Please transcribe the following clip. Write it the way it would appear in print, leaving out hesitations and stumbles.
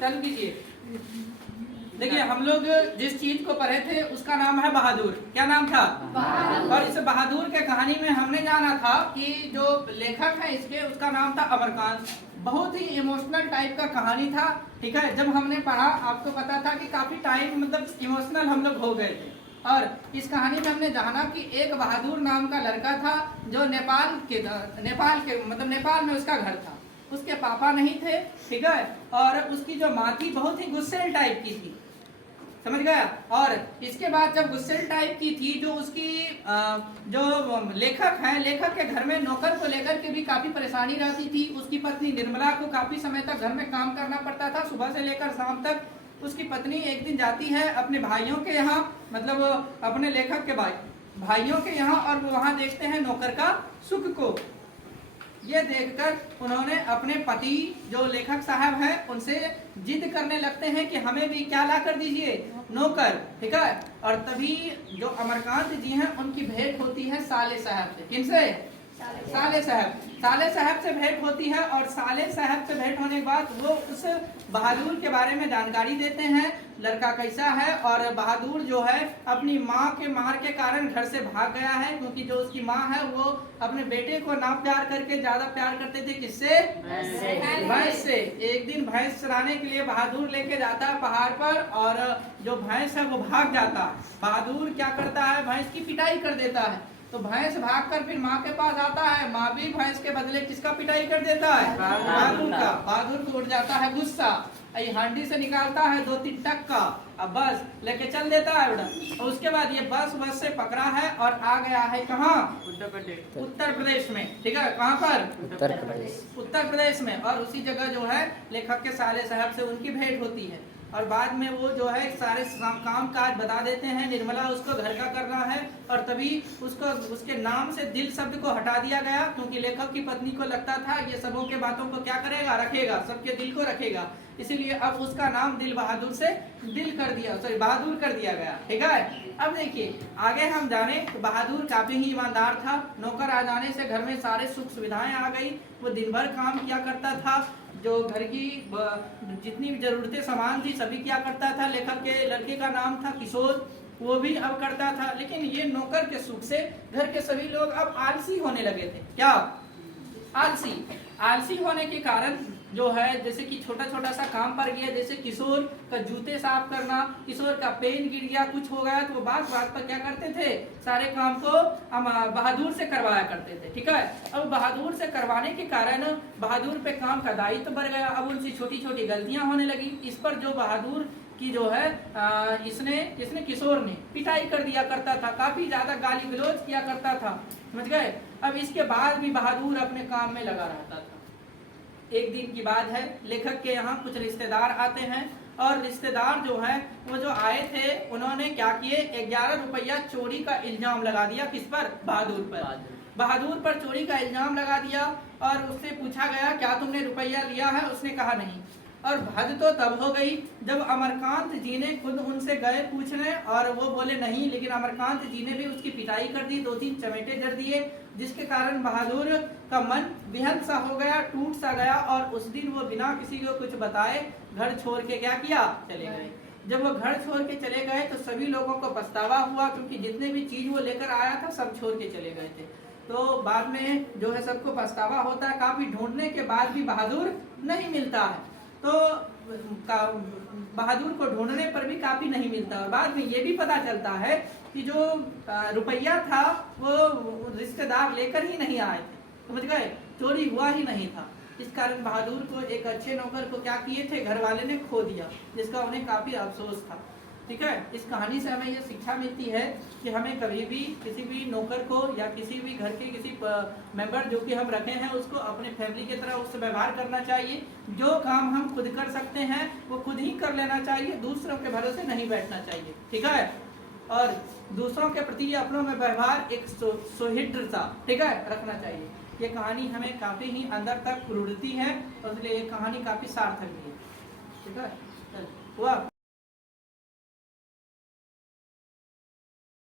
चालू कीजिए। देखिए, हम लोग जिस चीज को पढ़े थे उसका नाम है बहादुर। क्या नाम था? बहादुर। और इस बहादुर के कहानी में हमने जाना था कि जो लेखक है इसके, उसका नाम था अमरकांत। बहुत ही इमोशनल टाइप का कहानी था। ठीक है, जब हमने पढ़ा आपको पता था कि काफी टाइम मतलब इमोशनल हम लोग हो गए थे। और इस कहानी में हमने जाना कि एक बहादुर नाम का लड़का था जो नेपाल के मतलब नेपाल में उसका घर था। उसके पापा नहीं थे, ठीक है, और उसकी जो माँ थी बहुत ही गुस्सेल टाइप की थी, समझ गया। और इसके बाद जब गुस्सेल टाइप की थी, जो उसकी जो लेखक है, लेखक के घर में नौकर को लेकर के भी काफी परेशानी रहती थी। उसकी पत्नी निर्मला को काफी समय तक घर में काम करना पड़ता था, सुबह से लेकर शाम तक। उसकी पत्नी एक दिन जाती है अपने भाइयों के यहाँ, मतलब अपने लेखक के भाइयों के यहाँ, और वो वहाँ देखते हैं नौकर का सुख को। ये देखकर उन्होंने अपने पति जो लेखक साहब हैं उनसे जिद करने लगते हैं कि हमें भी क्या ला कर दीजिए, नौकर। ठीक है, और तभी जो अमरकांत जी हैं उनकी भेंट होती है साले साहब से। किनसे? साले साहब से भेंट होती है। और साले साहब से भेंट होने के बाद वो उस बहादुर के बारे में जानकारी देते हैं, लड़का कैसा है। और बहादुर जो है अपनी माँ के मार के कारण घर से भाग गया है, क्योंकि जो उसकी माँ है वो अपने बेटे को ना प्यार करके ज्यादा प्यार करते थे। किससे? भैंस से। एक दिन भैंस चराने के लिए बहादुर लेके जाता है पहाड़ पर, और जो भैंस है वो भाग जाता है। बहादुर क्या करता है, भैंस की पिटाई कर देता है। तो भैंस भागकर फिर माँ के पास आता है। माँ भी भैंस के बदले किसका पिटाई कर देता है? बहादुर का। बहादुर को उठ जाता है गुस्सा, हांडी से निकालता है 2-3 टक्का, अब बस लेके चल देता है उड़ा। और उसके बाद ये बस से पकड़ा है और आ गया है कहाँ? उत्तर प्रदेश में। ठीक है, कहाँ पर? उत्तर प्रदेश में। और उसी जगह जो है लेखक के साले साहब से उनकी भेंट होती है। और बाद में वो जो है सारे काम काज बता देते हैं। निर्मला उसको घर का करना है, और तभी उसको उसके नाम से दिल शब्द को हटा दिया गया, क्योंकि लेखक की पत्नी को लगता था ये सबों के बातों को क्या करेगा, रखेगा, सबके दिल को रखेगा। इसीलिए अब उसका नाम दिल बहादुर से बहादुर कर दिया गया। ठीक है, अब देखिए आगे हम जाने तो बहादुर काफी ही ईमानदार था। नौकर आ जाने से घर में सारे सुख सुविधाएं आ गई। वो दिन भर काम किया करता था, जो घर की जितनी भी जरूरतें सामान थी सभी क्या करता था। लेखक के लड़के का नाम था किशोर, वो भी अब करता था। लेकिन ये नौकर के सुख से घर के सभी लोग अब आलसी होने लगे थे। क्या? आलसी होने के कारण जो है, जैसे कि छोटा छोटा सा काम पड़ गया, जैसे किशोर का जूते साफ करना, किशोर का पेन गिर गया, कुछ हो गया, तो वो बात पर क्या करते थे, सारे काम को हम बहादुर से करवाया करते थे। ठीक है, अब बहादुर से करवाने के कारण बहादुर पे काम का दायित्व बढ़ गया। अब उनसे छोटी छोटी गलतियां होने लगी। इस पर जो बहादुर की जो है इसने किशोर ने पिटाई कर दिया करता था, काफी ज्यादा गाली गलौज किया करता था, समझ गए। अब इसके बाद भी बहादुर अपने काम में लगा रहता था। एक दिन की बात है, लेखक के यहाँ कुछ रिश्तेदार आते हैं, और रिश्तेदार जो है वो जो आए थे उन्होंने क्या किए, 11 रुपया चोरी का इल्जाम लगा दिया। किस पर? बहादुर पर। बहादुर पर चोरी का इल्जाम लगा दिया। और उससे पूछा गया क्या तुमने रुपया लिया है? उसने कहा नहीं। और हद तो तब हो गई जब अमरकांत जी ने खुद उनसे गए पूछने, और वो बोले नहीं। लेकिन अमरकांत जी ने भी उसकी पिटाई कर दी, 2-3 चमेटे जड़ दिए, जिसके कारण बहादुर का मन विहल सा हो गया, टूट सा गया। और उस दिन वो बिना किसी को कुछ बताए घर छोड़ के क्या किया, चले गए। जब वो घर छोड़ के चले गए तो सभी लोगों को पछतावा हुआ, क्योंकि जितने भी चीज वो लेकर आया था सब छोड़ के चले गए थे। तो बाद में जो है सबको पछतावा होता है। काफी ढूंढने के बाद भी बहादुर नहीं मिलता है। तो बहादुर को ढूंढने पर भी काफी नहीं मिलता। और बाद में ये भी पता चलता है कि जो रुपया था वो रिश्तेदार लेकर ही नहीं आए थे, समझ गए, चोरी हुआ ही नहीं था। इस कारण बहादुर को, एक अच्छे नौकर को क्या किए थे, घर वाले ने खो दिया, जिसका उन्हें काफी अफसोस था। ठीक है, इस कहानी से हमें ये शिक्षा मिलती है कि हमें कभी भी किसी भी नौकर को या किसी भी घर के किसी मेंबर जो कि हम रखे हैं उसको अपने फैमिली की तरह उससे व्यवहार करना चाहिए। जो काम हम खुद कर सकते हैं वो खुद ही कर लेना चाहिए, दूसरों के भरोसे नहीं बैठना चाहिए। ठीक है, और दूसरों के प्रति अपनों में व्यवहार एक सौहार्दता, ठीक है, रखना चाहिए। ये कहानी हमें काफी ही अंदर तक रुड़ती है, और इसलिए ये कहानी काफी सार्थक भी है। ठीक है, हुआ।